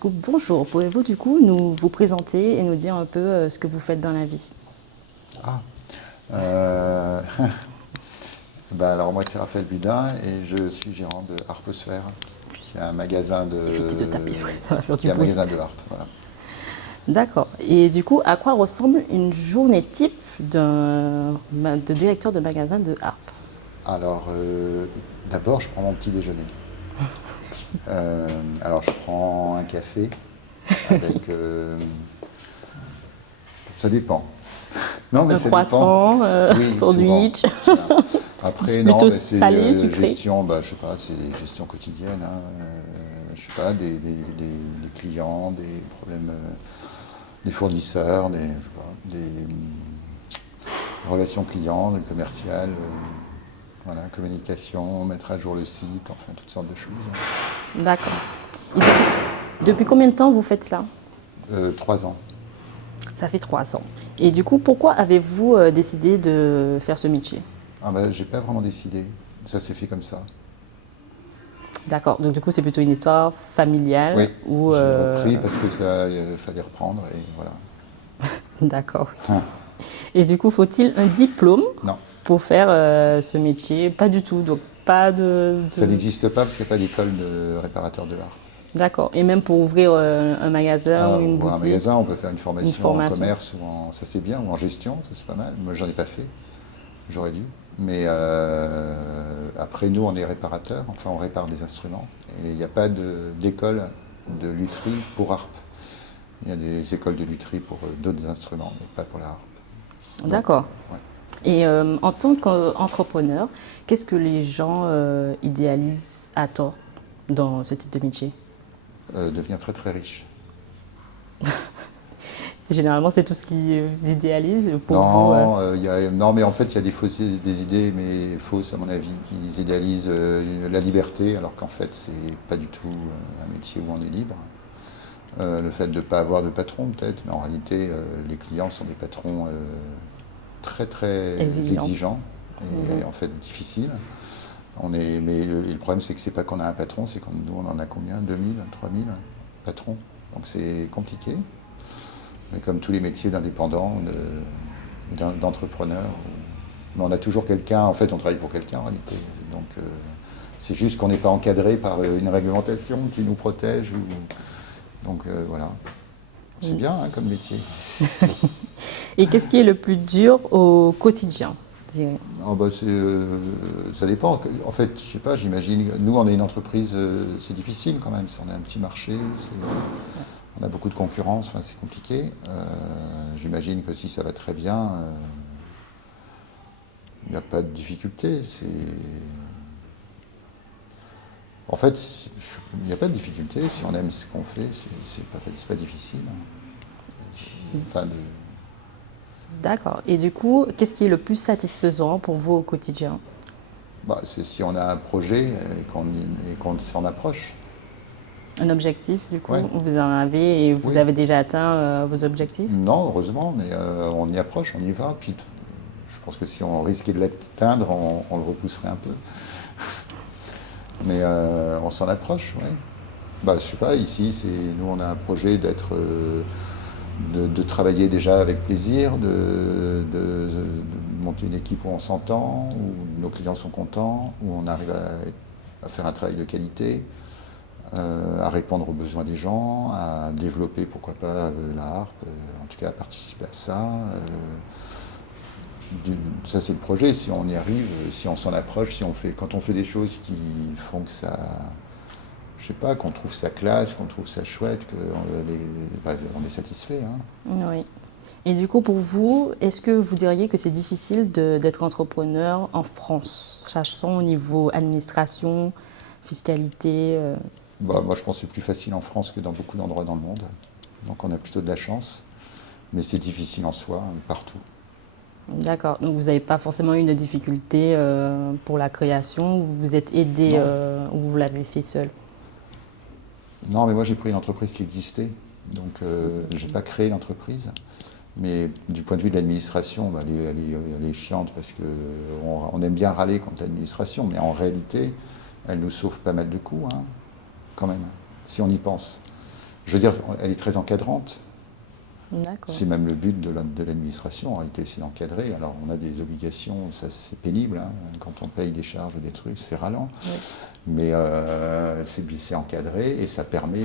coup, bonjour. Pouvez-vous du coup nous vous présenter et nous dire un peu ce que vous faites dans la vie? Ah, euh, alors moi c'est Raphaël Budin et je suis gérant de Harpesphère, qui est un magasin Évitez de taper, ça va faire qui du est un bruit. magasin de harpe. Voilà. D'accord. Et du coup, à quoi ressemble une journée type de directeur de magasin de harpe? Alors d'abord je prends mon petit déjeuner. Alors je prends un café avec, ça dépend. Non mais Un ça dépend. croissant, Oui, souvent. sandwich, Voilà. Après non, plutôt mais c'est salé, sucré? gestion, je sais pas, c'est gestion quotidienne, hein. Je sais pas, des clients, des problèmes. Des fournisseurs, je sais pas, des relations clients, des commerciales, voilà, communication, mettre à jour le site, enfin toutes sortes de choses. D'accord. Et depuis combien de temps vous faites cela? 3 ans. Ça fait 3 ans. Et du coup, pourquoi avez-vous décidé de faire ce métier? J'ai pas vraiment décidé, ça s'est fait comme ça. D'accord. Donc du coup, c'est plutôt une histoire familiale Oui, ou j'ai repris parce que ça fallait reprendre et voilà. d'accord. Ok. Hein, Et du coup, faut-il un diplôme non, pour faire ce métier? Pas du tout. Donc pas ça n'existe pas parce qu'il n'y a pas d'école de réparateur de l'art. D'accord. Et même pour ouvrir un magasin ou une Ou un boutique, magasin, on peut faire une une formation en formation. commerce ça c'est bien, ou en gestion, ça c'est pas mal. Moi j'en ai pas fait. J'aurais dû. Mais après, nous, on est réparateurs, enfin, on répare des instruments. Et il n'y a pas d'école de lutherie pour harpe. Il y a des écoles de lutherie pour d'autres instruments, mais pas pour la harpe. Donc, D'accord. ouais. Et en tant qu'entrepreneur, qu'est-ce que les gens idéalisent à tort dans ce type de métier? Devenir très très riche. Généralement, c'est tout ce qu'ils idéalisent pour vous. Non, non, mais en fait, il y a des idées, mais fausses à mon avis. Ils idéalisent la liberté, alors qu'en fait, c'est pas du tout un métier où on est libre. Le fait de ne pas avoir de patron, peut-être, mais en réalité, les clients sont des patrons très très Exigeant. exigeants et en fait difficiles. Et le problème, c'est que c'est pas qu'on a un patron, c'est qu'on nous, on en a combien? 2000, 3000 patrons. Donc c'est compliqué. Mais comme tous les métiers d'indépendants, d'entrepreneurs, mais on a toujours quelqu'un, en fait on travaille pour quelqu'un en réalité. Donc c'est juste qu'on n'est pas encadré par une réglementation qui nous protège. Donc voilà. C'est bien hein, comme métier. Et qu'est-ce qui est le plus dur au quotidien, vous direz? Ça dépend. En fait, je sais pas, j'imagine, nous on est une entreprise, c'est difficile quand même, on a un petit marché, on a beaucoup de concurrence, enfin, c'est compliqué. J'imagine que si ça va très bien, il n'y a pas de difficulté. En fait, il n'y a pas de difficulté, si on aime ce qu'on fait, c'est pas difficile. Enfin, D'accord. Et du coup, qu'est-ce qui est le plus satisfaisant pour vous au quotidien? c'est si on a un projet et qu'on s'en approche. Un objectif, du coup, Ouais. vous en avez et vous Oui. avez déjà atteint vos objectifs? Non, heureusement, mais on y approche, on y va. Puis je pense que si on risquait de l'atteindre, on le repousserait un peu. Mais on s'en approche, oui. Je sais pas, ici, nous, on a un projet de travailler déjà avec plaisir, de monter une équipe où on s'entend, où nos clients sont contents, où on arrive à faire un travail de qualité, à répondre aux besoins des gens, à développer, pourquoi pas, la harpe, en tout cas à participer à ça. Ça c'est le projet, si on y arrive, si on s'en approche, quand on fait des choses qui font que ça, je sais pas, qu'on trouve ça classe, qu'on trouve ça chouette, on est satisfait. Hein. Oui. Et du coup, pour vous, est-ce que vous diriez que c'est difficile d'être entrepreneur en France, sachant au niveau administration, fiscalité Moi je pense que c'est plus facile en France que dans beaucoup d'endroits dans le monde, donc on a plutôt de la chance, mais c'est difficile en soi, partout. D'accord. Donc vous n'avez pas forcément eu de difficulté pour la création, vous vous êtes aidé Non, ou vous l'avez fait seul? non, mais moi j'ai pris une entreprise qui existait, donc j'ai pas créé l'entreprise. Mais du point de vue de l'administration, elle est chiante parce qu'on aime bien râler contre l'administration, mais en réalité, elle nous sauve pas mal de coups, hein, quand même, si on y pense. Je veux dire, elle est très encadrante. D'accord. C'est même le but de l'administration, en réalité, c'est d'encadrer. Alors, on a des obligations, ça c'est pénible, hein. Quand on paye des charges ou des trucs, c'est ralent. Oui. Mais c'est encadré et ça permet,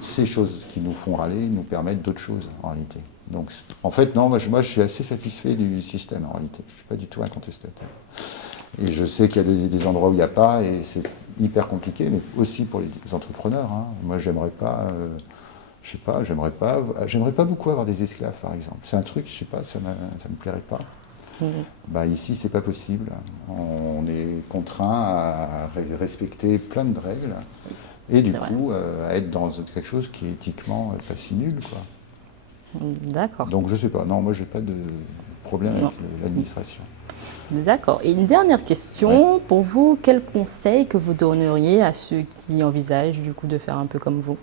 ces choses qui nous font râler, nous permettent d'autres choses, en réalité. Donc, en fait, non, moi je suis assez satisfait du système, en réalité. Je ne suis pas du tout un contestataire. Et je sais qu'il y a des endroits où il n'y a pas, et c'est hyper compliqué, mais aussi pour les entrepreneurs, hein. Moi, j'aimerais pas, je sais pas, j'aimerais pas beaucoup avoir des esclaves, par exemple. C'est un truc, je sais pas, ça me plairait pas. Bah, ici, c'est pas possible. On est contraint à respecter plein de règles, et du C'est vrai. coup, à être dans quelque chose qui est éthiquement pas si nul, quoi. D'accord. Donc, je sais pas. Non, moi, j'ai pas de problème Non. avec l'administration. D'accord. Et une dernière Ouais. question. Pour vous, quel conseil que vous donneriez à ceux qui envisagent du coup de faire un peu comme vous?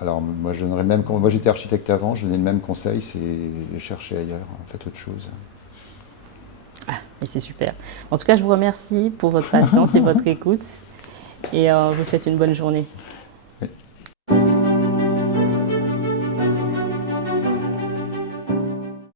Alors, moi, je donnerais moi, j'étais architecte avant, je donnais le même conseil, c'est chercher ailleurs, hein, faites autre chose. Et c'est super. En tout cas, je vous remercie pour votre patience et votre écoute. Et je vous souhaite une bonne journée.